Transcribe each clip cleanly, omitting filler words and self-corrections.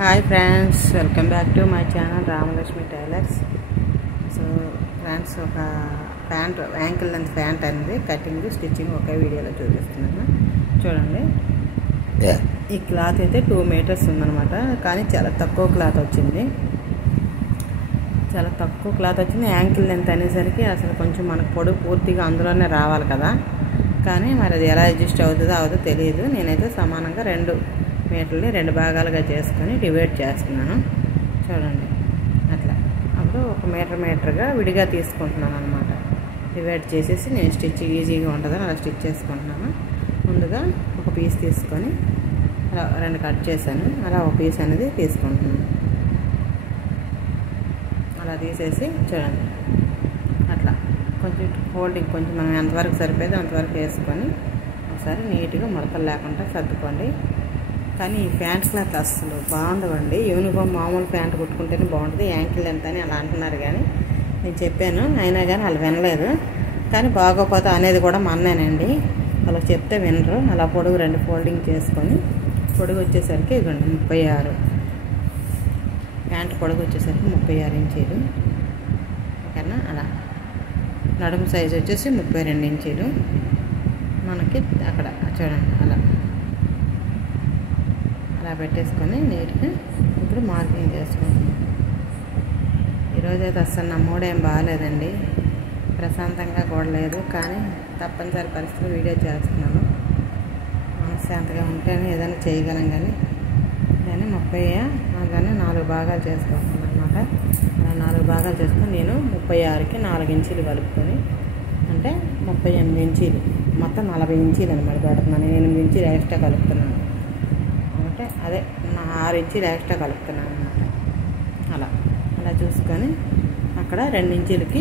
Hi friends, welcome back to my channel Ramalakshmi tailors. So friends, ఒక pant ankle length pant అనేది cutting stitching ఒకే వీడియోలో చూపిస్తున్నాను. చూడండి, ఈ క్లాత్ అయితే 2 మీటర్స్ ఉందన్నమాట. కానీ చాలా తక్కువ క్లాత్ వచ్చింది. యాంకిల్ లెంత్ అనేసరికి అసలు కొంచెం మనకు పొడుగు పూర్తిగా అందులోనే రావాలి కదా. కానీ మరి అది ఎలా అడ్జస్ట్ అవుతుందో తెలియదు. నేనైతే సమానంగా 2 మీటర్ని 2 భాగాలుగా చేసుకొని డివైడ్ చేస్తున్నాను. చూడండి, అట్లా అప్పుడు 1 మీటర్గా విడిగా తీసుకుంటున్నాను అనమాట. డివైడ్ చేసేసి నేను స్టిచ్ ఈజీగా ఉంటుందని అలా స్టిచ్ చేసుకుంటున్నాను. ముందుగా ఒక పీస్ తీసుకొని అలా 2 కట్ చేశాను. అలా ఒక పీస్ అనేది తీసుకుంటున్నాను. అలా తీసేసి చూడండి, అట్లా కొంచెం ఫోల్డింగ్ కొంచెం మనం ఎంతవరకు సరిపోయేదో అంతవరకు వేసుకొని ఒకసారి నీట్గా ముడతలు లేకుండా సర్దుకోండి. కానీ ఈ ప్యాంట్ క్లాత్ అస్సలు బాగుండవండి. యూనిఫామ్ మామూలు ప్యాంట్ కుట్టుకుంటేనే బాగుంటుంది. యాంకిల్ లెంత్ అని అలా అంటున్నారు, కానీ నేను చెప్పాను, అయినా కానీ వాళ్ళు వినలేదు. కానీ బాగోపోతే అనేది కూడా మన్నేనండి. వాళ్ళకి చెప్తే వినరు. అలా పొడుగు 2 ఫోల్డింగ్ చేసుకొని పొడుగు వచ్చేసరికి ఇవ్వండి 36. ప్యాంట్ పొడుగు వచ్చేసరికి 36 ఇంచీలు. ఓకేనా? అలా నడుము సైజు వచ్చేసి 32 ఇంచీలు. మనకి అక్కడ చూడండి, అలా పెట్టేసుకొని నీట్గా ఇప్పుడు మార్కింగ్ చేసుకుంటాం. ఈరోజైతే అస్సలు నా మూడేం బాగాలేదండి. ప్రశాంతంగా కూడా లేదు. కానీ తప్పనిసరి పరిస్థితులు వీడియో చేస్తున్నాను. మనశ్శాంతిగా ఉంటేనే ఏదైనా చేయగలం. కానీ దాన్ని 4 భాగాలు చేసుకుంటున్నాను అనమాట. అలా 4 భాగాలు చేసుకొని నేను 36కి 4 ఇంచీలు కలుపుకొని, అంటే 38 ఇంచీలు, మొత్తం 40 ఇంచీలు అనమాట పెడుతున్నాను. 8 ఇంచీలు ఎక్స్ట్రా కలుపుతున్నాను. అంటే అదే 6 ఇంచీలు ఎక్స్ట్రా కలుపుతున్నాను అనమాట. అలా చూసుకొని అక్కడ 2 ఇంచీలకి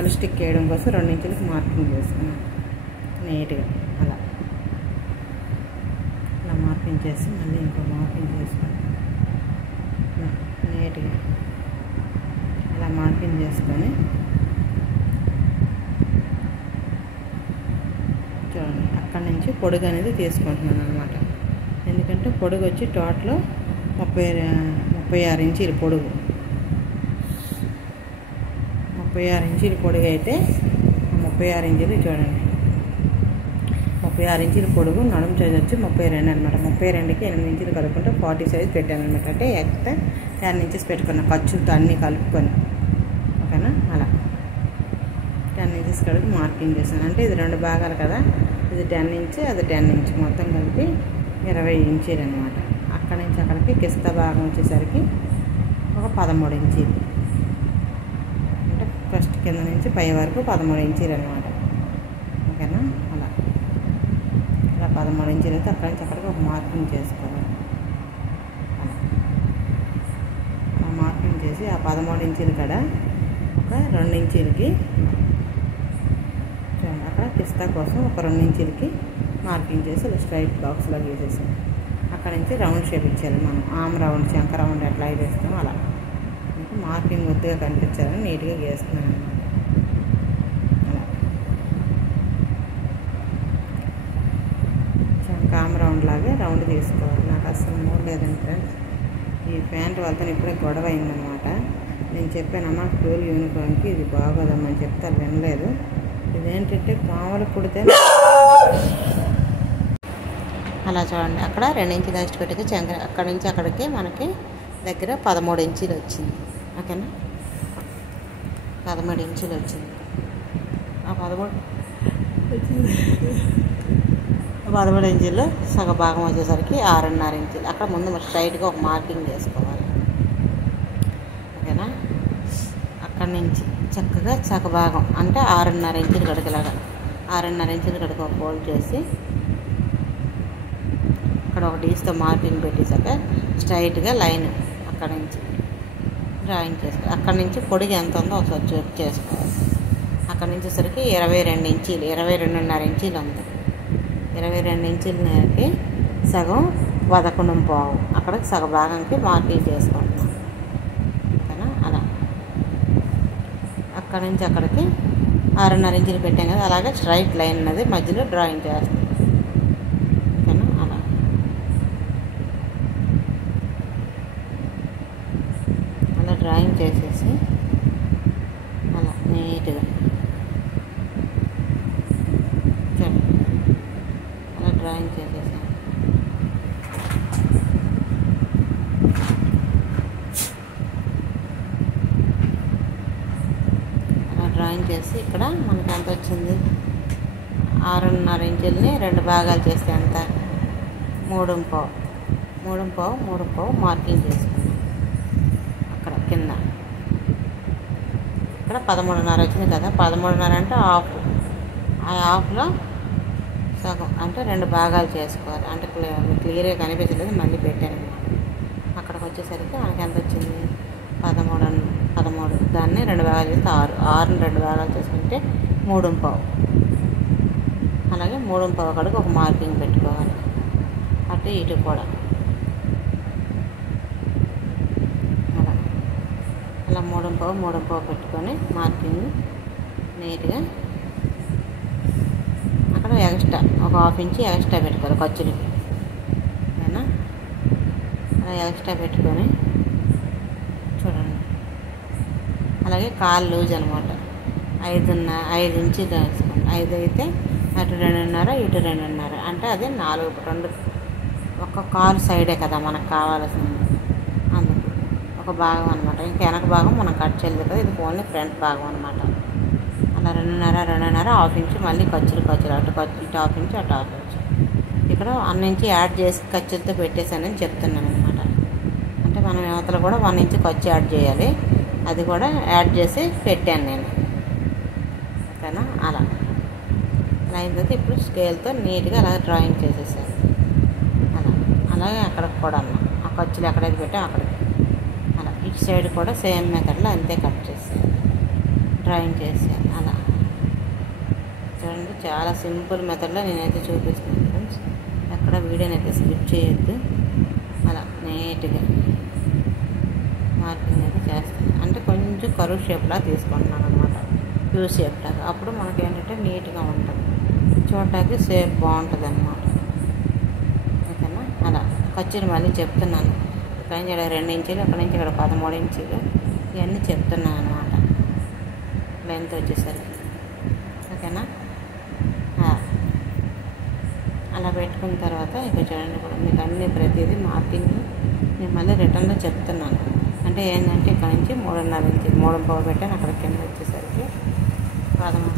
ఎలాస్టిక్ వేయడం కోసం 2 ఇంచీలకి మార్కింగ్ చేసుకున్నాను నీట్గా. అలా మార్కింగ్ చేసి మళ్ళీ ఇంకో మార్కింగ్ చేసుకొని నీట్గా అలా మార్కింగ్ చేసుకొని చూడండి, అక్కడి నుంచి పొడుగు అనేది తీసుకుంటున్నాను అనమాట. ఎందుకంటే పొడుగు వచ్చి టోటల్ 36 ఇంచీలు పొడుగు. 36 ఇంచీలు పొడుగు అయితే 36 ఇంచీలు చూడండి, 36 ఇంచీలు పొడుగు. నడుము సైజు వచ్చి 32 అనమాట. 32కి 8 ఇంచీలు కలుపుకుంటే 40 సైజు పెట్టాను అనమాట. అంటే ఎక్స్ట్రా 10 ఇంచెస్ పెట్టుకున్నా ఖర్చులతో అన్నీ కలుపుకొని. ఓకేనా? అలా 10 ఇంచెస్ కలిపి మార్కింగ్ చేశాను. అంటే ఇది 2 భాగాలు కదా, ఇది 10 ఇంచ్, అది 10 ఇంచ్, మొత్తం కలిపి 20 ఇంచీలు అనమాట. అక్కడి నుంచి అక్కడికి కిస్తా భాగం వచ్చేసరికి ఒక 13 ఇంచీలు. అంటే ఫస్ట్ కింద నుంచి పై వరకు 13 ఇంచీలు అనమాట. ఓకేనా? అలా 13 ఇంచీలు అయితే అక్కడి నుంచి అక్కడికి ఒక మార్కింగ్ చేసుకోవాలి. అలా మార్కింగ్ చేసి ఆ 13 ఇంచీలు కాడ ఒక 2 ఇంచీలకి అక్కడ పిస్తా కోసం ఒక 2 ఇంచీలకి మార్కింగ్ చేసి స్ట్రైట్ బాక్స్లో గీసేసాం. అక్కడ నుంచి రౌండ్ షేప్ ఇచ్చేయాలి మనం. ఆమ్ రౌండ్, శంఖ రౌండ్ ఎట్లా వేస్తామో అలా. ఇంకా మార్కింగ్ కొద్దిగా కనిపించాలని నీట్గా గీస్తున్నాను అనమాట. ఆమ్ రౌండ్ లాగే రౌండ్ తీసుకోవాలి. నాకు అసలు మూడు లేదండి ఫ్రెండ్స్. ఈ ప్యాంట్ వాళ్ళతో ఇప్పుడే గొడవ అయిందనమాట. నేను చెప్పానమ్మా, స్కూల్ యూనిఫామ్కి ఇది బాగోదమ్మని చెప్తే వినలేదు. ఇదేంటంటే మామూలు కుడితే అలా చూడండి, అక్కడ 2 ఇంచీలు ఎక్స్ట్రా పెట్టి చంక అక్కడి నుంచి అక్కడికి మనకి దగ్గర 13 ఇంచీలు వచ్చింది. ఓకేనా? 13 ఇంచీలు వచ్చింది. ఆ 13 ఇంచీలు సగ భాగం వచ్చేసరికి 6.5 ఇంచీలు. అక్కడ ముందు స్ట్రైట్గా ఒక మార్కింగ్ చేసుకోవాలి. ఓకేనా? అక్కడి నుంచి చక్కగా సగ భాగం అంటే 6.5 ఇంచీలు కడిగేలాగా 6.5 ఇంచీలు కడిగి ఒక ఫోల్డ్ చేసి అక్కడ ఒక డీస్తో మార్కింగ్ పెట్టేసాక స్ట్రైట్గా లైన్ అక్కడి నుంచి డ్రాయింగ్ చేసుకోవాలి. అక్కడి నుంచి పొడిగి ఎంత ఉందో ఒకసారి చెక్ చేసుకోవాలి. అక్కడి నుంచి సరికి 22 ఇంచీలు, 22.5 ఇంచీలు ఉంది. 22 ఇంచీలకి సగం 11.5 అక్కడికి సగ భాగానికి మార్కింగ్ చేసుకుంటున్నాం. ఓకేనా? అలా అక్కడి నుంచి అక్కడికి 6.5 ఇంచీలు పెట్టాం కదా, అలాగే స్ట్రైట్ లైన్ అనేది మధ్యలో డ్రాయింగ్ చేస్తాం. ఓకేనా? అలా అలా డ్రాయింగ్ చేసేసి అలా నీట్గా చూడండి, అలా డ్రాయింగ్ చేసేసాను. అలా డ్రాయింగ్ చేసి ఇక్కడ మనకి ఎంత వచ్చింది, 6.5 ఇంచుల్ని 2 భాగాలు చేస్తే ఎంత, 3.5 మార్కింగ్ చేసుకున్నాం. అక్కడ కింద ఇక్కడ 13.5 వచ్చింది కదా, 13.5 అంటే హాఫ్, ఆ హాఫ్లో సగం అంటే 2 భాగాలు చేసుకోవాలి. అంటే క్లియర్గా కనిపించలేదు, మళ్ళీ పెట్టాను. అక్కడికి వచ్చేసరికి మనకి ఎంత వచ్చింది, 13. దాన్ని 2 భాగాలు చేస్తే 6ని 2 భాగాలు చేసుకుంటే 3.5. అలాగే 3.5 కాడికి ఒక మార్కింగ్ పెట్టుకోవాలి, అటు ఇటు కూడా అలా 3.5 పెట్టుకొని మార్కింగ్ నీట్గా అక్కడ ఎక్స్ట్రా ఒక 1/2 ఇంచు ఎక్స్ట్రా పెట్టుకోవాలి ఖర్చులకి. ఓకేనా, అలా ఎక్స్ట్రా పెట్టుకొని చూడండి. అలాగే కాలు లూజ్ అనమాట, 5 ఇంచు వేసుకోండి. 5 అయితే అటు 2.5 ఇటు 2.5 అంటే అదే 4. ఒక కాలు సైడే కదా మనకు కావాల్సింది, అందుకు ఒక భాగం అనమాట. ఇంకా వెనక భాగం మనం కట్ చేయలేదు కదా, ఇది ఓన్లీ ఫ్రంట్ భాగం అనమాట. అలా 2.5 1/2 ఇంచు మళ్ళీ ఖర్చులు అటు ఇటు 1/2 ఇంచు అటు 1/2 ఇంచు. ఇక్కడ 1 ఇంచు యాడ్ చేసి ఖర్చులతో పెట్టేశానని చెప్తున్నాను అనమాట. అంటే మనం యువతలు కూడా 1 ఇంచు ఖర్చు యాడ్ చేయాలి, అది కూడా యాడ్ చేసి పెట్టాను నేను. ఓకేనా, అలా అయిన తర్వాత ఇప్పుడు స్కేల్తో నీట్గా అలా డ్రాయింగ్ చేసేసాను. అలాగే అక్కడికి కూడా ఆ ఖర్చులు ఎక్కడైతే పెట్టాం అక్కడికి అలా ఇటు సైడ్ కూడా సేమ్ మెథడ్లో అంతే కట్ చేసాను, డ్రాయింగ్ చేసాను. అలా చూడండి, చాలా సింపుల్ మెథడ్లో నేనైతే చూపిస్తున్నాను ఫ్రెండ్స్. ఎక్కడ వీడియోని అయితే స్కిప్ చేయొద్దు. అలా నీట్గా మార్కింగ్ అయితే చేస్తాను. అంటే కొంచెం కరువు షేప్లా తీసుకుంటున్నాను అనమాట, యూ షేప్ లాగా. అప్పుడు మనకి ఏంటంటే నీట్గా ఉంటుంది, చూడటానికి షేప్ బాగుంటుంది అన్నమాట. ఓకేనా, అలా ఖర్చులు మళ్ళీ చెప్తున్నాను. ఇక్కడ నుంచి 2 ఇంచులు, అక్కడ నుంచి ఇక్కడ 13 ఇంచులు, ఇవన్నీ చెప్తున్నాను అనమాట లెంత్ వచ్చేసరికి. ఓకేనా, అలా పెట్టుకున్న తర్వాత ఇక చూడండి, ఇప్పుడు మీకు అన్ని ప్రతిదీ మార్కింగ్ నేను మళ్ళీ రిటర్న్లో చెప్తున్నాను. అంటే ఏంటంటే ఇక్కడ నుంచి 3.5 ఇంచులు 3.5 పెట్టాను, అక్కడ కింద వచ్చేసరికి 13.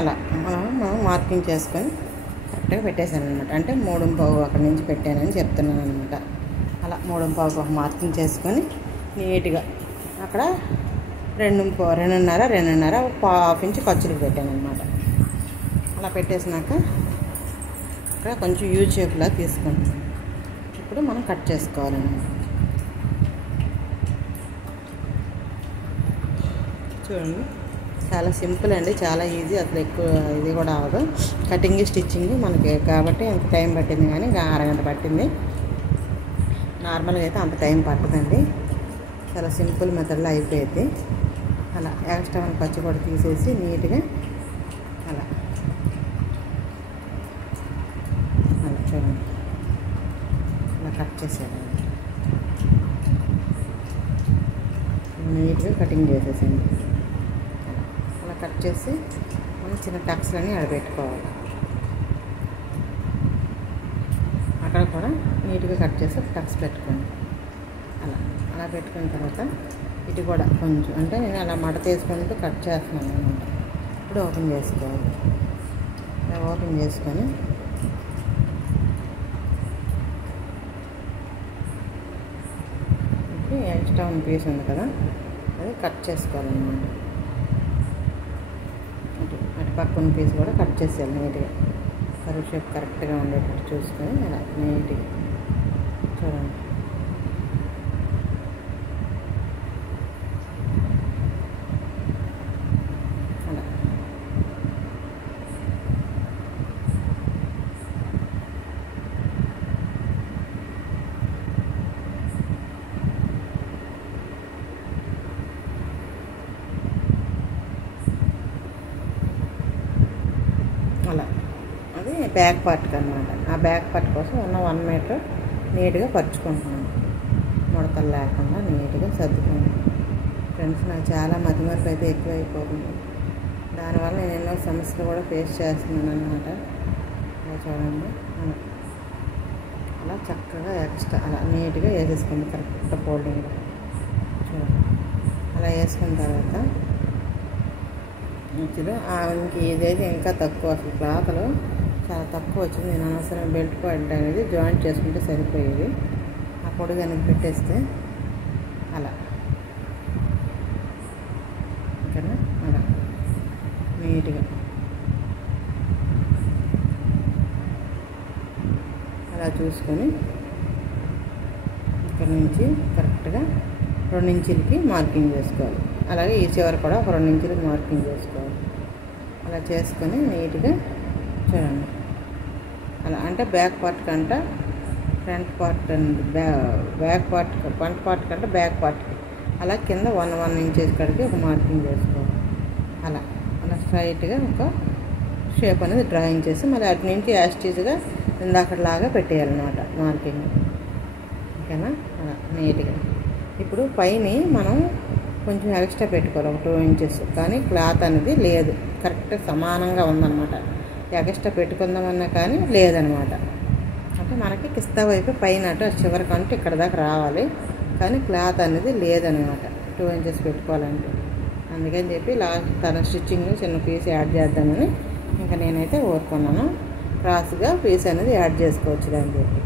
అలా మనం మార్కింగ్ చేసుకొని కరెక్ట్గా పెట్టేశాను అనమాట. అంటే 3.5 అక్కడి నుంచి పెట్టానని చెప్తున్నాను అనమాట. అలా 3.5 ఒక మార్కింగ్ చేసుకొని నీట్గా అక్కడ 2.5 1/2 ఇంచు ఖర్చులకు పెట్టాను అనమాట. అలా పెట్టేసినాక ఇక్కడ కొంచెం యూ షేప్లా తీసుకుంటాం. ఇప్పుడు మనం కట్ చేసుకోవాలన్నమాట. చూడండి, చాలా సింపుల్ అండి, చాలా ఈజీ, అసలు ఎక్కువ ఇది కూడా అవ్వదు. కటింగ్ స్టిచ్చింగ్ మనకి కాబట్టి ఎంత టైం పట్టింది, కానీ 1 అరగంట పట్టింది. నార్మల్గా అయితే అంత టైం పట్టదండి, చాలా సింపుల్ మెథడ్లో అయిపోయింది. అలా ఎక్స్ట్రా మన పచ్చి కూడా తీసేసి నీట్గా అలా అలా చూడండి, అలా కట్ చేసేది నీట్గా కటింగ్ చేసేసాను. అలా కట్ చేసి మనం చిన్న టక్స్లని ఆడబెట్టుకోవాలి. అక్కడ కూడా నీట్గా కట్ చేసి టక్స్ పెట్టుకోండి. అలా పెట్టుకున్న తర్వాత ఇటు కూడా కొంచెం అంటే నేను అలా మడత వేసుకుంటూ కట్ చేస్తున్నాను అనమాట. ఇప్పుడు ఓపెన్ చేసుకోవాలి. ఇలా ఓపెన్ చేసుకొని ఇప్పుడు ఎక్స్ట్రా ఉన్న పీస్ ఉంది కదా, అది కట్ చేసుకోవాలన్నమాట. అటు పక్కన పీస్ కూడా కట్ చేసేయాలి నీట్గా, కరువు షేప్ కరెక్ట్గా ఉండేటట్టు చూసుకొని అలా నీట్గా చూడండి. అలా అది బ్యాక్ పార్ట్కి అనమాట. ఆ బ్యాక్ పార్ట్ కోసం ఉన్న 1 మీటర్ నీట్గా పరుచుకుంటున్నాను. ముడతలు లేకుండా నీట్గా సర్దుకోండి ఫ్రెండ్స్. నాకు చాలా మతిమరుపు అయితే ఎక్కువ అయిపోతుంది, దానివల్ల నేను ఎన్నో సమస్యలు కూడా ఫేస్ చేస్తున్నాను అన్నమాట. అలా చూడండి, అలా చక్కగా ఎక్స్ట్రా అలా నీట్గా వేసేసుకోండి కరెక్ట్ ఫోల్డింగ్లో. చూడండి, అలా వేసుకున్న తర్వాత ఇప్పుడు ఇంక ఇదైతే ఇంకా తక్కువ, అసలు క్లాత్లో చాలా తక్కువ వచ్చింది. నేను అనవసరం బెల్ట్ పాయింట్ అనేది జాయింట్ చేసుకుంటే సరిపోయేది. ఆ పొడుగు అనేది పెట్టేస్తే అలా ఓకేనా, అలా నీట్గా అలా చూసుకొని ఇక్కడ నుంచి కరెక్ట్గా 2 ఇంచులకి మార్కింగ్ చేసుకోవాలి. అలాగే ఈ చివరి కూడా ఒక 2 ఇంచులకి మార్కింగ్ చేసుకోవాలి. అలా చేసుకొని నీట్గా చూడండి, అలా అంటే బ్యాక్ పార్ట్ కంట front part and back part, front part కంటే బ్యాక్ పార్ట్కి అలా కింద 1 ఇంచెస్ కాడికి ఒక మార్కింగ్ చేసుకోవాలి. అలా అలా స్ట్రైట్గా ఒక షేప్ అనేది డ్రాయింగ్ చేసి మళ్ళీ అటు నుంచి యాస్టీజ్గా ఇందాకలాగా పెట్టేయాలన్నమాట మార్కింగ్. ఓకేనా, అలా నీట్గా. ఇప్పుడు పైన మనం కొంచెం ఎక్స్ట్రా పెట్టుకోవాలి, ఒక 2 ఇంచెస్, కానీ క్లాత్ అనేది లేదు, కరెక్ట్ సమానంగా ఉందన్నమాట. ఎక్స్ట్రా పెట్టుకుందామన్నా కానీ లేదనమాట. అంటే మనకి కిస్తా వైపు పైన అటు చివరికి అంటే ఇక్కడ దాకా రావాలి, కానీ క్లాత్ అనేది లేదనమాట 2 ఇంచెస్ పెట్టుకోవాలంటే. అందుకని చెప్పి లాస్ట్ తన స్టిచ్చింగ్ చిన్న పీస్ యాడ్ చేద్దామని ఇంకా నేనైతే ఊరుకున్నాను. క్రాస్గా పీస్ అనేది యాడ్ చేసుకోవచ్చు దాన్ని చెప్పి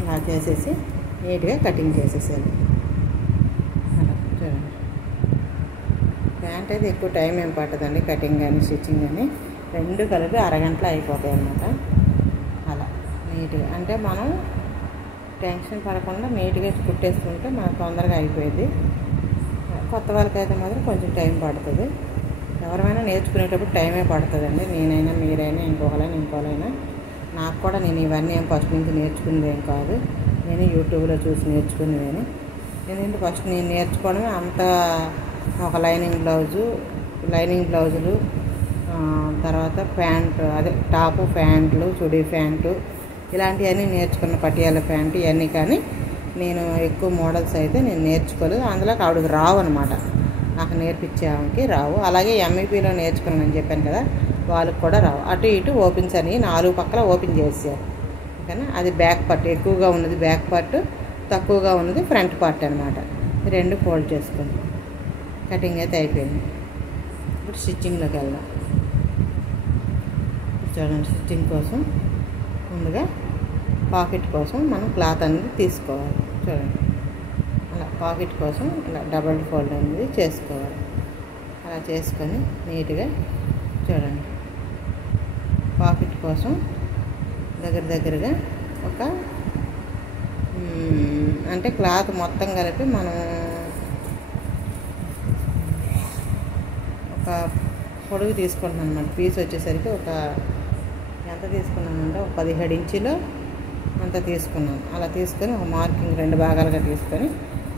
అలా చేసేసి నీట్గా కటింగ్ చేసేసాను. అలా చూడండి, ప్యాంట్ అయితే ఎక్కువ టైం ఏం పట్టదండి, కటింగ్ కానీ స్టిచ్చింగ్ కానీ 2 కలిపి అరగంటలో అయిపోతాయి అన్నమాట. అలా నీట్గా అంటే మనం టెన్షన్ పడకుండా నీట్గా కుట్టేసుకుంటే మనకు తొందరగా అయిపోయింది. కొత్త వాళ్ళకైతే మాత్రం కొంచెం టైం పడుతుంది. ఎవరైనా నేర్చుకునేటప్పుడు టైమే పడుతుందండి. నేనైనా మీరైనా ఇంకోలైనా నాకు కూడా నేను ఇవన్నీ ఏం ఫస్ట్ నుంచి నేర్చుకునేది ఏం కాదు, నేను యూట్యూబ్లో చూసి నేర్చుకునేది. ఎందుకంటే ఫస్ట్ నేను నేర్చుకోవడమే అంత ఒక లైనింగ్ బ్లౌజులు తర్వాత ప్యాంట్, అదే టాపు ప్యాంట్లు, చుడీ ప్యాంటు ఇలాంటివన్నీ నేర్చుకున్న, పటియాల ప్యాంటు ఇవన్నీ. కానీ నేను ఎక్కువ మోడల్స్ అయితే నేను నేర్చుకోలేదు, అందులోకి ఆవిడకి రావు అనమాట, నాకు నేర్పించే ఆమెకి రావు. అలాగే ఎంఈపీలో నేర్చుకున్నానని చెప్పాను కదా, వాళ్ళకి కూడా రావు. అటు ఇటు ఓపెన్స్ అని 4 పక్కల ఓపెన్ చేశారు. ఓకేనా, అది బ్యాక్ పార్ట్ ఎక్కువగా ఉన్నది, బ్యాక్ పార్ట్ తక్కువగా ఉన్నది ఫ్రంట్ పార్ట్ అనమాట. 2 ఫోల్డ్ చేసుకుని కటింగ్ అయితే అయిపోయింది. ఇప్పుడు స్టిచ్చింగ్లోకి వెళ్దాం. చూడండి, స్టిచ్చింగ్ కోసం ముందుగా పాకెట్ కోసం మనం క్లాత్ అనేది తీసుకోవాలి. చూడండి, అలా పాకెట్ కోసం ఇలా డబల్ ఫోల్డ్ అనేది చేసుకోవాలి. అలా చేసుకొని నీట్గా చూడండి, పాకెట్ కోసం దగ్గరగా ఒక అంటే క్లాత్ మొత్తం కలిపి మనం ఒక పొడుగు తీసుకుంటున్నాం అన్నమాట. పీస్ వచ్చేసరికి ఒక ఎంత తీసుకున్నానంటే ఒక 17 ఇంచులు అంత తీసుకున్నాను. అలా తీసుకొని ఒక మార్కింగ్ 2 భాగాలుగా తీసుకొని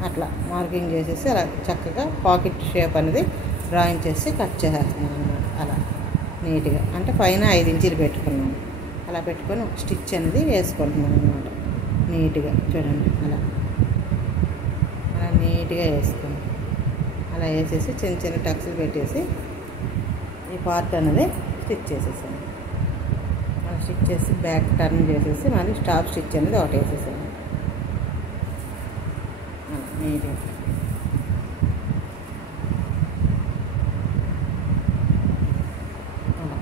అట్లా మార్కింగ్ చేసేసి అలా చక్కగా పాకెట్ షేప్ అనేది డ్రాయింగ్ చేసి కట్ చేసేస్తున్నాను అన్నమాట. అలా నీట్గా అంటే పైన 5 ఇంచులు పెట్టుకున్నాను. అలా పెట్టుకొని ఒక స్టిచ్ అనేది వేసుకుంటున్నాను అన్నమాట. నీట్గా చూడండి, అలా నీట్గా వేసుకొని అలా వేసేసి చిన్న టక్స్లు పెట్టేసి ఈ పార్ట్ అనేది స్టిచ్ చేసేసాను. అలా స్టిచ్ చేసి బ్యాక్ టర్న్ చేసేసి మళ్ళీ స్టాప్ స్టిచ్ అనేది ఒకటి వేసేసాను. నీట్గా అలా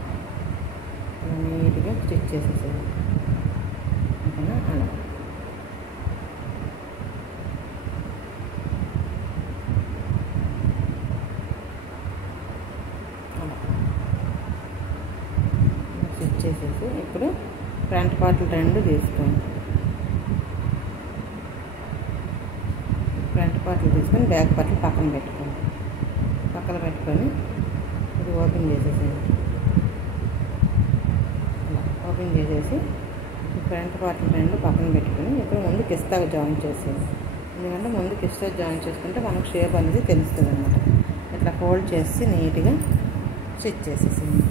నీట్గా స్టిచ్ చేసేసాను. ఓకేనా, అలా చేసేసి ఇప్పుడు ఫ్రంట్ పార్ట్లు 2 తీసుకోండి. ఫ్రంట్ పార్ట్లు తీసుకొని బ్యాక్ పార్ట్లు పక్కన పెట్టుకొని ఇది ఓపెన్ చేసేసేయండి. ఓపెన్ చేసేసి ఫ్రంట్ పార్ట్లు 2 పక్కన పెట్టుకొని ఇప్పుడు ముందు కిస్తాగా జాయిన్ చేసేయండి. ఎందుకంటే ముందు కిస్తా జాయిన్ చేసుకుంటే మనకు షేప్ అనేది తెలుస్తుంది అన్నమాట. ఇట్లా ఫోల్డ్ చేసి నీట్గా స్టిచ్ చేసేసేయండి.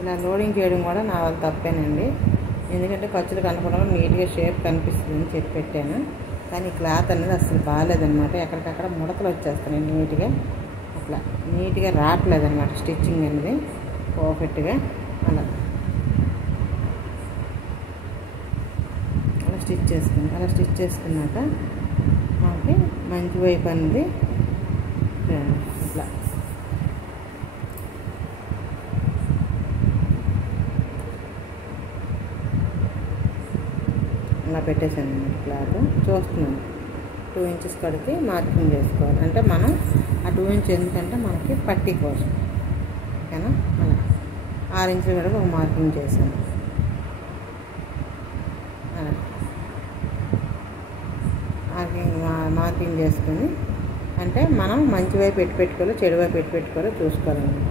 ఇలా లోడింగ్ చేయడం కూడా నా వల్ల తప్పేనండి. ఎందుకంటే ఖర్చులు కనపడడం నీట్గా షేప్ కనిపిస్తుంది అని చెప్పి పెట్టాను. కానీ క్లాత్ అనేది అసలు బాగాలేదనమాట. ఎక్కడికక్కడ ముడతలు వచ్చేస్తున్నాయి నీట్గా, అట్లా నీట్గా రావట్లేదన్నమాట స్టిచ్చింగ్ అనేది పర్ఫెక్ట్గా. అలా స్టిచ్ చేసుకున్నాక మనకి మంచి వైపు అనేది ఇట్లా అలా పెట్టేసాను అన్నమాట. క్లాత్ చూస్తున్నాను 2 ఇంచెస్ కడికి మార్కింగ్ చేసుకోవాలి. అంటే మనం ఆ 2 ఇంచ్ ఎందుకంటే మనకి పట్టీ కోసం, ఓకేనా. అలా 6 ఇంచుల కడికి ఒక మార్కింగ్ చేశాను. అలా మార్కింగ్ చేసుకొని అంటే మనం మంచి వైపు పెట్టుకోవాలి, చెడు వైపు పెట్టుకోవాలో చూసుకోవాలన్నమాట.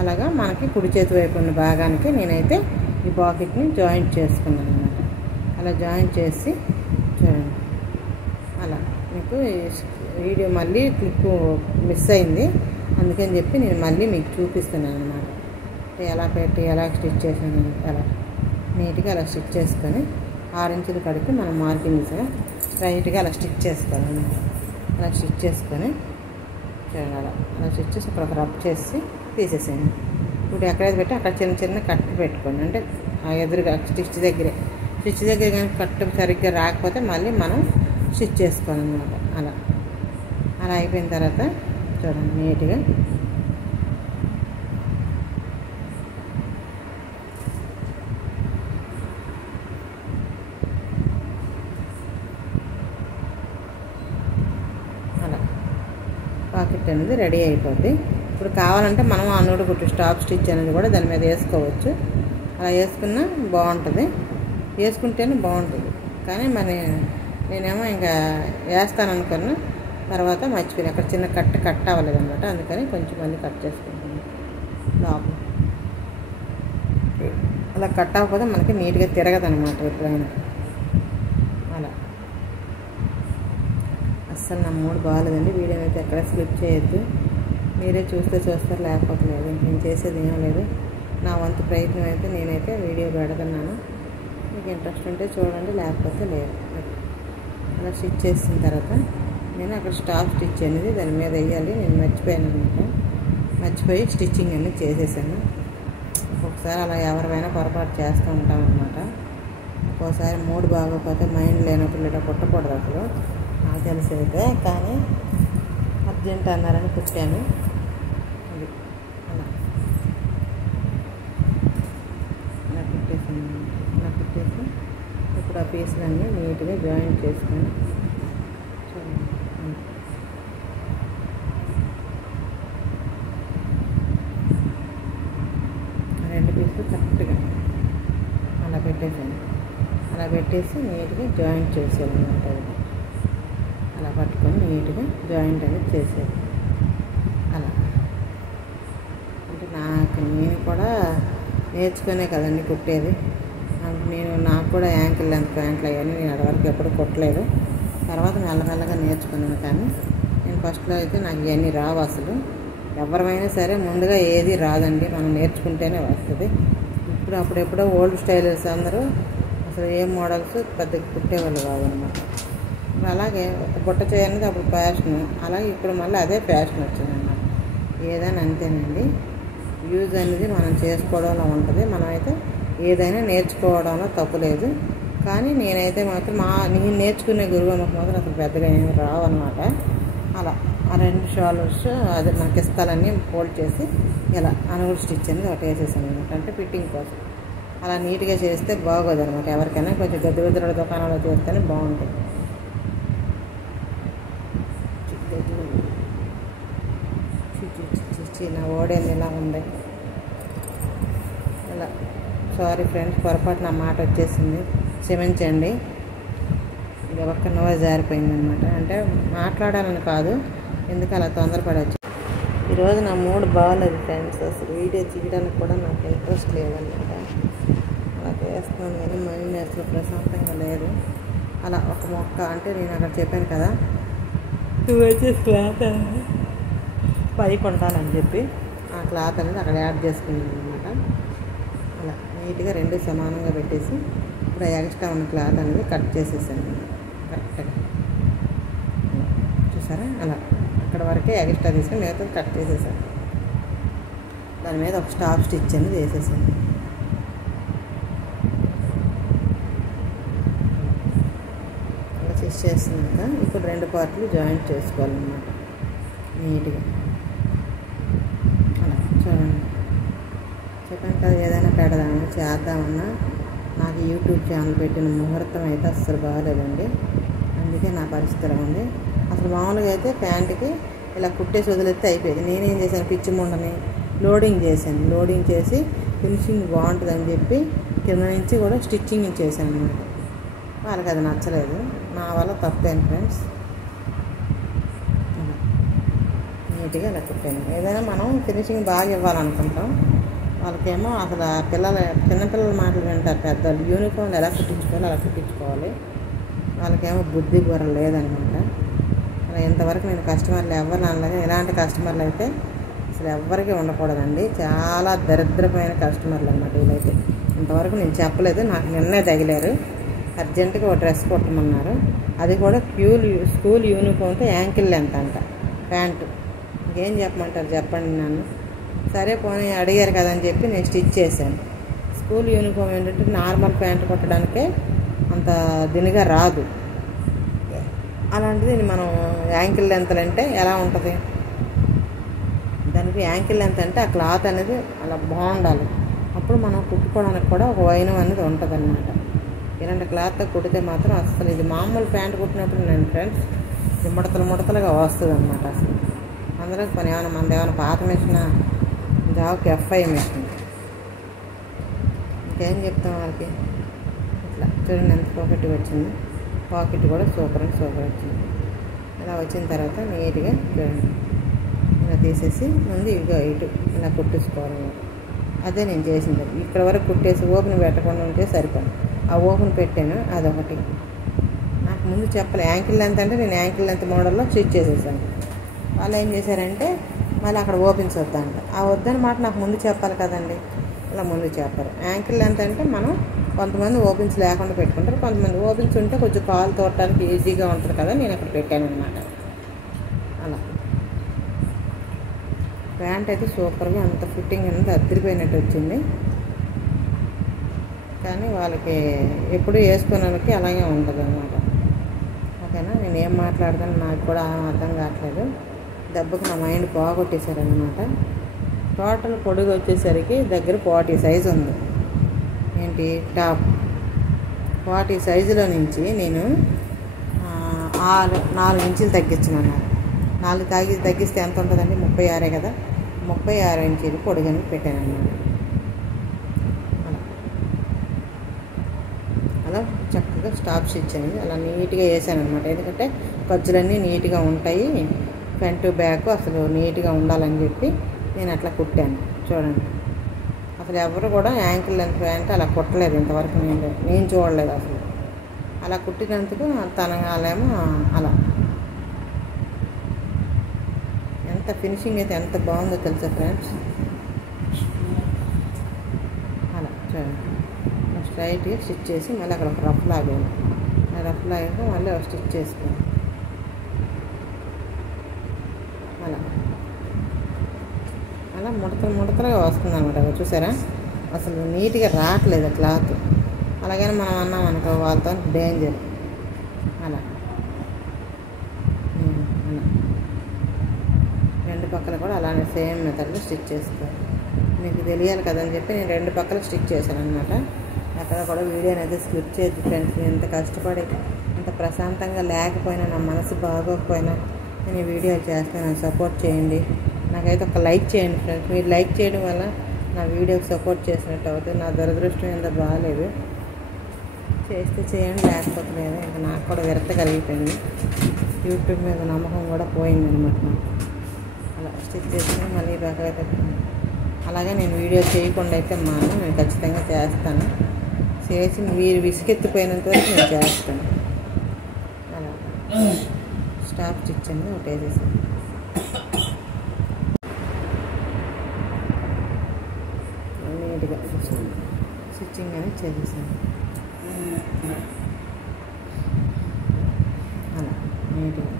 అలాగా మనకి కుడి చేతి వైపు ఉన్న భాగానికి నేనైతే ఈ పాకెట్ని జాయింట్ చేసుకున్నాను అన్నమాట. అలా జాయింట్ చేసి చూడండి. అలా మీకు వీడియో మళ్ళీ క్లిప్ మిస్ అయింది, అందుకని చెప్పి నేను మళ్ళీ మీకు చూపిస్తున్నాను అన్నమాట. ఎలా పెట్టి ఎలా స్టిచ్ చేసాను, అలా నీట్గా అలా స్టిచ్ చేసుకొని 6 ఇంచుల కడికి మనం మార్కింగ్ చేసాము. స్ట్రైట్గా అలా స్టిచ్ చేసుకోవాలన్నమాట. అలా స్టిచ్ చేసుకొని చూడండి. అలా స్టిచ్ చేసి అక్కడ ఒక రబ్ చేసి తీసేసాను. ఇప్పుడు ఎక్కడైతే పెట్టి అక్కడ చిన్న చిన్న కట్ పెట్టుకోండి. అంటే ఆ ఎదురుగా స్టిచ్ దగ్గర కానీ కట్ సరిగ్గా రాకపోతే మళ్ళీ మనం స్టిచ్ చేసుకోవాలన్నమాట. అలా అయిపోయిన తర్వాత చూడండి నీట్గా అలా పాకెట్ అనేది రెడీ అయిపోద్ది. ఇప్పుడు కావాలంటే మనం అన్నుడు కుట్టు స్టాప్ స్టిచ్ అనేది కూడా దాని మీద వేసుకోవచ్చు. అలా వేసుకున్నా బాగుంటుంది, వేసుకుంటేనే బాగుంటుంది. కానీ మరి నేనేమో ఇంకా వేస్తాను అనుకున్నా, తర్వాత మర్చిపోయాను. అక్కడ చిన్న కట్ అవ్వలేదు అనమాట. అందుకని కొంచెం మళ్ళీ కట్ చేసుకుంటాను లోపల. అలా కట్ అవ్వకపోతే మనకి నీట్గా తిరగదు అనమాట ఎప్పుడైనా. అలా అస్సలు నా మూడు బాగాలేదండి. వీడియోని అయితే ఎక్కడ స్కిప్ చేయొద్దు. మీరే చూస్తారు, లేకపోతే లేదు. నేను చేసేది ఏం లేదు. నా వంతు ప్రయత్నం అయితే నేనైతే వీడియో పెడుతున్నాను. మీకు ఇంట్రెస్ట్ ఉంటే చూడండి, లేకపోతే లేదు. అలా స్టిచ్ చేసిన తర్వాత నేను అక్కడ స్టాప్ స్టిచ్ అనేది దాని మీద వేయాలి. నేను మర్చిపోయాను అనమాట. మర్చిపోయి స్టిచ్చింగ్ అనేది చేసేసాను. ఒకసారి అలా ఎవరివైనా పొరపాటు చేస్తూ ఉంటాం అనమాట. ఒక్కోసారి మూడు బాగోకపోతే మైండ్ లేనప్పుడు ఇలా కుట్టకూడదు అసలు, నాకు తెలిసైతే. కానీ అర్జెంట్ అన్నారని కుట్టాను. అది అలా కుట్టేసాను. అలా కుట్టేసి ఇప్పుడు ఆ పీసులన్నీ నీట్గా జాయింట్ చేసుకొని చూడండి. రెండు పీసులు కరెక్ట్గా అలా పెట్టేసాను. అలా పెట్టేసి నీట్గా జాయింట్ చేసేది అనమాట. అలా పట్టుకొని నీట్గా జాయింట్ అనేది చేసేది. అలా అంటే నేను కూడా నేర్చుకునే కదండి కుట్టేది. నాకు కూడా యాంకిల్ లెంత్ ప్యాంట్లు అవన్నీ నేను అదివరకు ఎప్పుడు కుట్టలేదు. తర్వాత మెల్లమెల్లగా నేర్చుకున్నాను. కానీ నేను ఫస్ట్లో అయితే నాకు ఇవన్నీ రావు అసలు. ఎవరైనా సరే ముందుగా ఏది రాదండి, మనం నేర్చుకుంటేనే వస్తుంది. ఇప్పుడు అప్పుడెప్పుడో ఓల్డ్ స్టైలర్స్ అందరూ అసలు ఏ మోడల్స్ పెద్దగా కుట్టేవాళ్ళు కాదనమాట. అలాగే ఒక బుట్ట చేయడానికి అప్పుడు ఫ్యాషను, అలాగే ఇప్పుడు మళ్ళీ అదే ఫ్యాషన్ వచ్చిందన్నమాట. ఏదైనా అంతేనండి. యూజ్ అనేది మనం చేసుకోవడంలో ఉంటుంది. మనమైతే ఏదైనా నేర్చుకోవడంలో తప్పు లేదు. కానీ నేనైతే మాత్రం నేను నేర్చుకునే గురువులకు మాత్రం అసలు పెద్దగా ఏమి రావన్నమాట. అలా ఆ రెండు షోల్డర్స్ అది నాకు ఇస్తాలని ఫోల్డ్ చేసి ఇలా అనుగుడు స్టిచ్ అనేది ఒకటి వేసేసాను అనమాట. అంటే ఫిట్టింగ్ కోసం. అలా నీట్గా చేస్తే బాగోదు అనమాట. ఎవరికైనా కొంచెం గద్దె దుకాణంలో చేస్తేనే బాగుంటుంది. నా ఓడేది ఇలా ఉంది. ఇలా సారీ ఫ్రెండ్స్, పొరపాటు నా మాట వచ్చేసింది, క్షమించండి. ఇది ఒక్క నోరు జారిపోయిందనమాట. అంటే మాట్లాడాలని కాదు, ఎందుకు అలా తొందరపడవచ్చు. ఈరోజు నా మూడ్ బాగాలేదు ఫ్రెండ్స్. అసలు వీడియో తీయడానికి కూడా నాకు ఇంట్రెస్ట్ లేదనమాట. అలా చేస్తున్నాను కానీ మైండ్ అసలు ప్రశాంతంగా లేదు. అలా ఒక మొక్క అంటే నేను అక్కడ చెప్పాను కదా 2 inches క్లాత్ పైకి ఉండాలని చెప్పి ఆ క్లాత్ అనేది అక్కడ యాడ్ చేసుకున్నాను అనమాట. అలా నీట్గా రెండు సమానంగా పెట్టేసి ఇప్పుడు ఎక్స్ట్రా ఉన్న క్లాత్ అనేది కట్ చేసేసాను కరెక్ట్గా. చూసారా అలా అక్కడ వరకే ఎక్స్ట్రా తీసుకుని మిగతా కట్ చేసేసాను. దాని మీద ఒక స్టాప్ స్టిచ్ అనేది వేసేసాను. అలా స్టిచ్ చేస్తున్నాక ఇప్పుడు 2 పార్ట్లు జాయింట్ చేసుకోవాలన్నమాట నీట్గా. అలా చూడండి, చెప్పాను కదా ఏదైనా పెడదామని చేద్దామన్నా నాకు యూట్యూబ్ ఛానల్ పెట్టిన ముహూర్తం అయితే అస్సలు బాగాలేదండి. అందుకే నా పరిస్థితి అలా ఉంది. అసలు మామూలుగా అయితే ప్యాంటుకి ఇలా కుట్టేసి వదిలేస్తే అయిపోయేది. నేనేం చేశాను, పిచ్చి ముండని లోడింగ్ చేశాను. లోడింగ్ చేసి ఫినిషింగ్ బాగుంటుందని చెప్పి కింద నుంచి కూడా స్టిచ్చింగ్ చేశాను అన్నమాట. వాళ్ళకి అది నచ్చలేదు. నా వల్ల తప్పేను ఫ్రెండ్స్. నీట్గా ఇలా కుట్టాను. ఏదైనా మనం ఫినిషింగ్ బాగా ఇవ్వాలనుకుంటాం. వాళ్ళకేమో అసలు చిన్నపిల్లల మాటలు వింటారు. పెద్దవాళ్ళు యూనిఫామ్లు ఎలా కుట్టించుకోవాలి అలా కుట్టించుకోవాలి. వాళ్ళకేమో బుద్ధి బుర్ర లేదనమాట. అలా ఇంతవరకు నేను కస్టమర్లు ఎవరు అనలేదు. ఇలాంటి కస్టమర్లు అయితే అసలు ఎవరికి ఉండకూడదండి. చాలా దరిద్రమైన కస్టమర్లు అన్నమాట వీళ్ళైతే. ఇంతవరకు నేను చెప్పలేదు. నాకు నిన్నే తగిలారు. అర్జెంటుగా ఒక డ్రెస్ కుట్టమన్నారు. అది కూడా స్కూల్ యూనిఫామ్తో యాంకిల్ లెంత్ అంట ప్యాంటు. ఇంకేం చెప్పమంటారు చెప్పండి నన్ను. సరే పోనీ అడిగారు కదా అని చెప్పి నేను స్టిచ్ చేశాను. స్కూల్ యూనిఫామ్ ఏంటంటే నార్మల్ ప్యాంటు కుట్టడానికే అంత దినిగా రాదు. అలాంటిది మనం యాంకిల్ లెంత్ అంటే ఎలా ఉంటుంది, దానికి యాంకిల్ లెంత్ అంటే ఆ క్లాత్ అనేది అలా బాగుండాలి. అప్పుడు మనం కుట్టుకోవడానికి కూడా ఒక వైనం అనేది ఉంటుంది అన్నమాట. ఇలాంటి క్లాత్తో కుడితే మాత్రం అసలు ఇది మామూలు ప్యాంటు కుట్టినప్పుడు నేను ఫ్రెండ్స్ ఇది ముడతలుగా వస్తుంది అన్నమాట. అసలు అందులో పని ఏమైనా మనది ఏమైనా పాత మిషన్ జాబ్కి FI మిషన్. ఇంకేం చెప్తాం వాళ్ళకి. ఇట్లా చూడండి ఎంత పాకెట్ వచ్చింది. పాకెట్ కూడా సూపర్ వచ్చింది. ఇలా వచ్చిన తర్వాత నీట్గా చూడండి ఇలా తీసేసి ముందు ఇటు ఇలా కుట్టేసుకోవాలి. అదే నేను చేసింది. ఇక్కడ వరకు కుట్టేసి ఓపెన్ పెట్టకుండా ఉంటే సరిపోను. ఆ ఓపెన్ పెట్టాను అదొకటి. నాకు ముందు చెప్పలే యాంకిల్ లెంత్ అంటే నేను యాంకిల్ లెంత్ మోడల్లో స్టిచ్ చేసేసాను. వాళ్ళు ఏం చేశారంటే మళ్ళీ అక్కడ ఓపెన్స్ వద్దంట. ఆ వద్దని మాట నాకు ముందు చెప్పాలి కదండి. ఇలా ముందు చెప్పారు. యాంకిల్ లెంత్ అంటే మనం కొంతమంది ఓపెన్స్ లేకుండా పెట్టుకుంటారు. కొంతమంది ఓపెన్స్ ఉంటే కొంచెం కాలు తోడటానికి ఈజీగా ఉంటుంది కదా, నేను అక్కడ పెట్టాను అనమాట. అలా ప్యాంట్ అయితే సూపర్గా అంత ఫిట్టింగ్ అనేది అద్దరిపోయినట్టు వచ్చింది. కానీ వాళ్ళకి ఎప్పుడు వేసుకునే వాళ్ళకి అలాగే ఉంటుంది అన్నమాట. ఓకేనా, నేను ఏం మాట్లాడతాను నాకు కూడా అర్థం కావట్లేదు. దెబ్బకు నా మైండ్ పోగొట్టేశారనమాట. టోటల్ పొడుగు వచ్చేసరికి దగ్గర 40 సైజు ఉంది. ఏంటి టాప్ 40 సైజులో నుంచి నేను 4 ఇంచులు తగ్గించమన్నారు. 4 తగ్గిస్తే ఎంత ఉంటుందండి, 36 కదా. 36 ఇంచులు పొడుగని పెట్టాను అన్నమాట. అలా చక్కగా స్టాప్ స్టిచ్ అనేది అలా నీట్గా వేసాను అనమాట. ఎందుకంటే ఖర్చులన్నీ నీట్గా ఉంటాయి. ఫ్రంట్ బ్యాక్ అసలు నీట్గా ఉండాలని చెప్పి నేను అట్లా కుట్టాను. చూడండి అసలు ఎవరు కూడా యాంకిల్ లెంత్ ప్యాంట్ అలా కుట్టలేదు ఇంతవరకు. నేను చూడలేదు అసలు. అలా కుట్టినందుకు తనగాలేమో అలా ఎంత ఫినిషింగ్ అయితే ఎంత బాగుందో తెలుసా ఫ్రెండ్స్. అలా చూడండి స్ట్రైట్గా స్టిచ్ చేసి మళ్ళీ అక్కడ ఒక రఫ్ లాగాను. ఆ రఫ్ లాగాక మళ్ళీ ఒక స్టిచ్ చేసుకున్నాను. అలా ముడతలుగా వస్తుంది అన్నమాట. చూసారా అసలు నీట్గా రావట్లేదు క్లాత్. అలాగని మనం అన్నాం అనుకో వాళ్ళతో డేంజర్. అలా రెండు పక్కల కూడా అలానే సేమ్ మెథడ్లో స్టిచ్ చేసుకోవాలి. మీకు తెలియాలి కదని చెప్పి నేను 2 పక్కల స్టిచ్ చేశాను అనమాట. అక్కడ కూడా వీడియో అనేది స్కిప్ చేయొద్దు ఫ్రెండ్స్. నేను ఇంత కష్టపడి ఇంత ప్రశాంతంగా లేకపోయినా నా మనసు బాగోకపోయినా నేను ఈ వీడియో చేస్తాను. సపోర్ట్ చేయండి. నాకైతే ఒక లైక్ చేయండి ఫ్రెండ్స్. మీరు లైక్ చేయడం వల్ల నా వీడియోకి సపోర్ట్ చేసినట్టు అవుతుంది. నా దురదృష్టం ఎంత బాగాలేదు. చేస్తే చేయండి, లేకపోతే లేదు. ఇంకా నాకు కూడా విరక్త కలిగిపోయింది. యూట్యూబ్ మీద నమ్మకం కూడా పోయింది అనమాట నాకు. అలా స్టిచ్ చేసుకుని మళ్ళీ బాగా పెట్టుకున్నాను. అలాగే నేను వీడియో చేయకుండా అయితే నేను ఖచ్చితంగా చేస్తాను. చేసి మీరు విసుగెత్తిపోయినంత వరకు నేను చేస్తాను. అలా స్టాప్ స్టిచ్ అనేది ఒకటి వేసేసాను. నీట్గా స్టిచ్చింగ్ అనేది చేసేసాను. అలా నీట్గా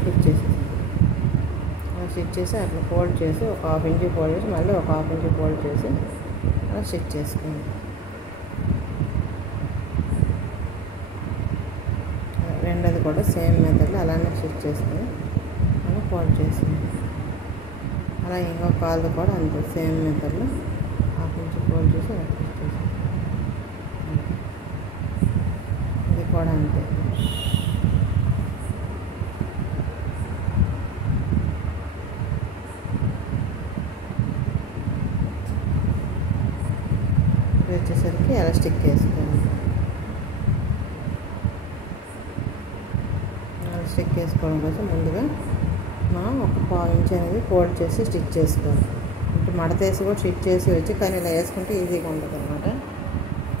స్టిచ్ చేసేసి స్టిచ్ చేసి అట్లా ఫోల్డ్ చేసి ఒక 1/2 ఇంచ్ ఫోల్డ్ చేసి మళ్ళీ ఒక 1/2 ఇంచ్ ఫోల్డ్ చేసి అలా స్టిచ్ చేసుకోండి. రెండోది కూడా సేమ్ మెథడ్లో అలానే స్టిచ్ చేసుకొని అలా ఫోల్డ్ చేసుకుంది. అలా ఇంకో కాళ్ళు కూడా అంతే సేమ్ మెథడ్లో 1/2 ఇంచ్ ఫోల్డ్ చేసి అలా స్టిచ్ చేసి ఇది కూడా అంతే. వచ్చేసరికి ఎలాస్టిక్ వేసుకోవాలి. ఎలాస్టిక్ వేసుకోవడం కోసం ముందుగా మనం ఒక 1/4 ఇంచ్ అనేది ఫోల్డ్ చేసి స్టిచ్ చేసుకోవాలి. అంటే మడత వేసి కూడా స్టిచ్ చేసి వచ్చి కానీ ఇలా వేసుకుంటే ఈజీగా ఉంటుంది అనమాట.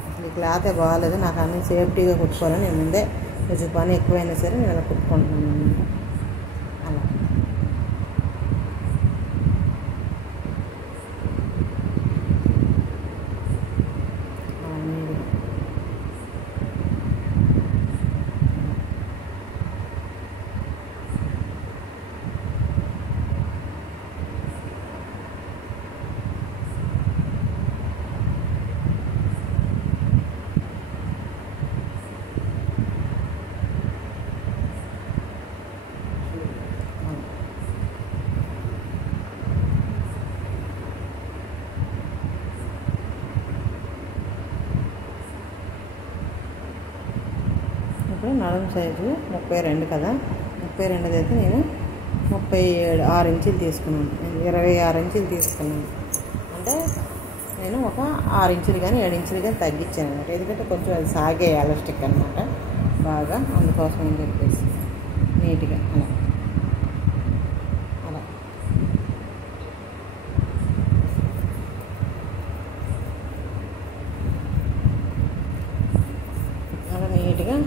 అసలు ఈ క్లాతే బాగాలేదు, నాకు అన్నీ సేఫ్టీగా కుట్టుకోవాలని నేను ముందే కొంచెం పని ఎక్కువైనా సరే నేను అలా కుట్టుకుంటున్నాను అనమాట. అలా ఇప్పుడు నడుము సైజు 32 కదా, 32 అయితే నేను 36 ఇంచులు తీసుకున్నాను. నేను 26 ఇంచులు తీసుకున్నాను. అంటే నేను ఒక 6 ఇంచులు కానీ 7 ఇంచులు కానీ తగ్గించాను అనమాట. ఎందుకంటే కొంచెం అది సాగే ఎలాస్టిక్ అనమాట బాగా, అందుకోసం అని చెప్పేసి నీట్గా అలా అలా అలా నీట్గా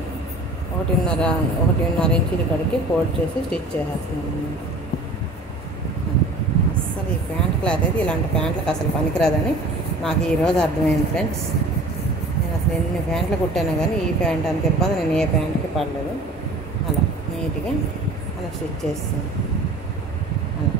1.5 ఇంచుల కడికి ఫోల్డ్ చేసి స్టిచ్ చేసేస్తున్నాను అనమాట. అస్సలు ఈ ప్యాంట్ క్లాత్ అయితే ఇలాంటి ప్యాంట్లకు అసలు పనికిరాదని నాకు ఈరోజు అర్థమైంది ఫ్రెండ్స్. నేను అసలు ఎన్ని ప్యాంట్లు కుట్టాను కానీ ఈ ప్యాంట్ అంత ఇబ్బంది నేను ఏ ప్యాంట్కి పడలేదు. అలా నీట్గా అలా స్టిచ్ చేస్తాను. అలా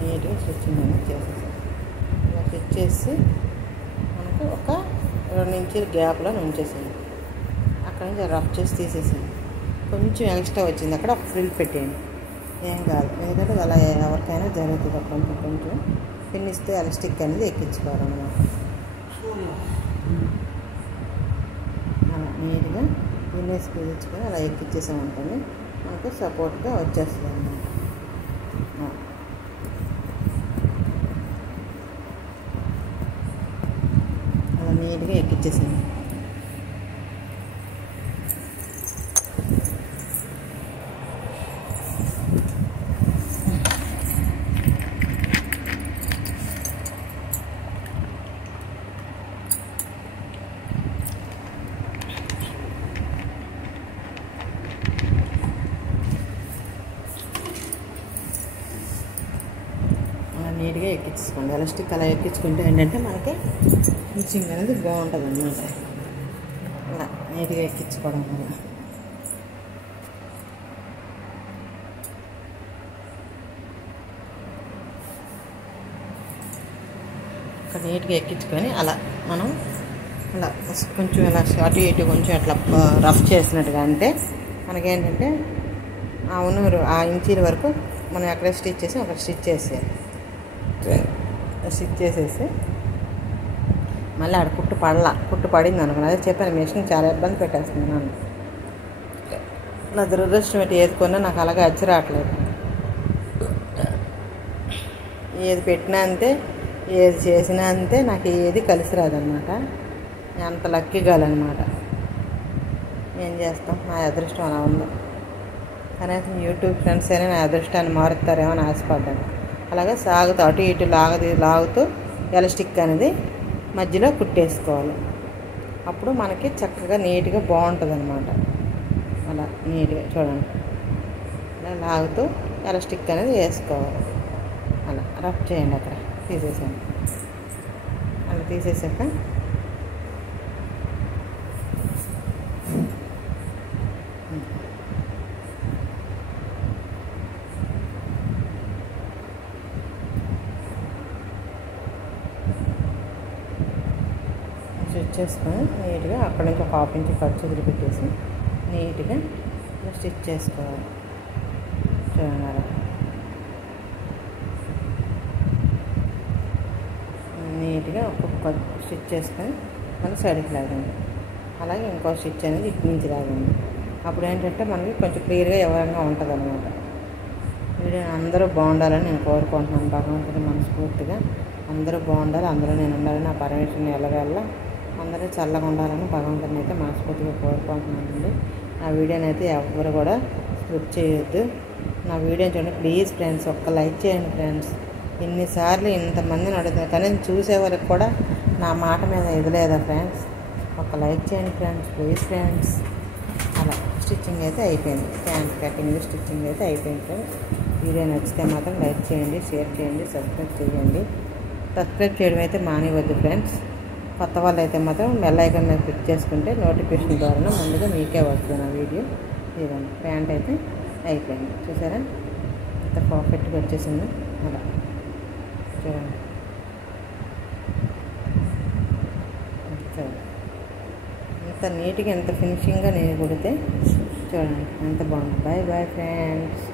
నీట్గా స్టిచ్చింగ్ అనేది చేసేసాను. ఇలా స్టిచ్ చేసి మనకు ఒక 2 ఇంచుల గ్యాప్లో ఉంచేసాను. అక్కడి నుంచి రఫ్ చేసి తీసేసాను. కొంచెం ఎక్స్ట్రా వచ్చింది అక్కడ ఫ్రిల్ పెట్టేయండి, ఏం కాదు. ఎందుకంటే అలా ఎవరికైనా జరుగుతుంది. కొంచెం కొంచెం పిన్నిస్తే ఎలాస్టిక్ అనేది ఎక్కించుకోవాలన్నమాట. అలా నీట్గా పిన్నేసి కుదించుకొని అలా ఎక్కించేసామనుకోండి మనకు సపోర్ట్గా వచ్చేస్తుంది అన్నమాట. అలా నీట్గా ఎక్కించేసాను. నీట్గా ఎక్కించుకోండి. ఎలాస్టిక్ అలా ఎక్కించుకుంటే ఏంటంటే మనకి స్టిచ్చింగ్ అనేది బాగుంటుంది అన్నమాట. అలా నీట్గా ఎక్కించుకోవడం వల్ల అక్కడ నీట్గా ఎక్కించుకొని అలా మనం అలా కొంచెం ఇలా అటు ఇటు కొంచెం అట్లా రఫ్ చేసినట్టుగా అంటే మనకేంటంటే ఆ ఇంచీల వరకు మనం ఎక్కడ స్టిచ్ చేసి అక్కడ స్టిచ్ చేసేయాలి. స్టిచ్ చేసేసి మళ్ళీ ఆడ కుట్టు పడింది అనుకున్నాను. అదే చెప్పాను, మిషన్ చాలా ఇబ్బంది పెట్టేస్తుంది నన్ను. నా దురదృష్టం పెట్టి ఏదుకున్నా నాకు అలాగే వచ్చి రావట్లేదు. ఏది పెట్టినా అంతే, ఏది చేసినా అంతే, నాకు ఏది కలిసి రాదనమాట. అంత లక్కీ గర్ల్ అనమాట. ఏం చేస్తాం, నా అదృష్టం అలా ఉంది. కనీసం యూట్యూబ్ ఫ్రెండ్స్ అయినా నా అదృష్టాన్ని మారుతారేమో అని ఆశపడ్డాను. అలాగే సాగుతూ అటు ఇటు లాగుతూ ఎలాస్టిక్ అనేది మధ్యలో కుట్టేసుకోవాలి. అప్పుడు మనకి చక్కగా నీట్గా బాగుంటుంది అనమాట. అలా నీట్గా చూడండి, అలా లాగుతూ ఎలాస్టిక్ అనేది వేసుకోవాలి. అలా రఫ్ చేయండి. అక్కడ తీసేసాను. అలా తీసేసాక స్టిచ్ చేసుకొని నీట్గా అక్కడ నుంచి ఒక హాఫ్ ఇంచ్ ఖర్చు వదిలిపెట్టేసి నీట్గా స్టిచ్ చేసుకోవాలి. చూడండి, అలా నీట్గా ఒక్కొక్క స్టిచ్ చేసుకొని మళ్ళీ సైడ్కి లాగండి. అలాగే ఇంకో స్టిచ్ అనేది ఇటు నుంచి లాగండి. అప్పుడు ఏంటంటే మనకి కొంచెం క్లియర్గా వివరంగా ఉంటుంది అనమాట. వీడియో అందరూ బాగుండాలని నేను కోరుకుంటున్నాను. భగవంతుని మనస్ఫూర్తిగా అందరూ బాగుండాలి, అందరూ నేను ఉండాలని, నా పరమేశ్వరుని ఎల్లవేళ అందరూ చల్లగా ఉండాలని భగవంతుని అయితే మనస్ఫూర్తిగా కోరుకుంటున్నానండి. నా వీడియోని అయితే ఎవరు కూడా స్కిప్ చేయొద్దు. నా వీడియోని చూడండి ప్లీజ్ ఫ్రెండ్స్. ఒక్క లైక్ చేయండి ఫ్రెండ్స్. ఇన్నిసార్లు ఇంతమందిని అడుగుతున్నారు కానీ చూసే వాళ్ళకి కూడా నా మాట మీద ఎదులేదా ఫ్రెండ్స్. ఒక లైక్ చేయండి ఫ్రెండ్స్ ప్లీజ్ ఫ్రెండ్స్. అలా స్టిచ్చింగ్ అయితే అయిపోయింది. ప్యాంట్ కటింగ్ స్టిచ్చింగ్ అయితే అయిపోయింది ఫ్రెండ్స్. వీడియో నచ్చితే మాత్రం లైక్ చేయండి, షేర్ చేయండి, సబ్స్క్రైబ్ చేయండి. సబ్స్క్రైబ్ చేయడం అయితే మానేవద్దు ఫ్రెండ్స్. కొత్త వాళ్ళు అయితే మాత్రం బెల్ ఐకాన్ మీద క్లిక్ చేసుకుంటే నోటిఫికేషన్ ద్వారా ముందుగా మీకే వస్తుంది నా వీడియో. ఇదిగోండి, ప్యాంట్ అయితే అయిపోయింది. చూసారా ఎంత పర్ఫెక్ట్గా వచ్చేసింది. అలా చూడండి, ఎంత నీట్గా ఎంత ఫినిషింగ్గా నేను కుడితే చూడండి ఎంత బాగుంది. Bye bye friends.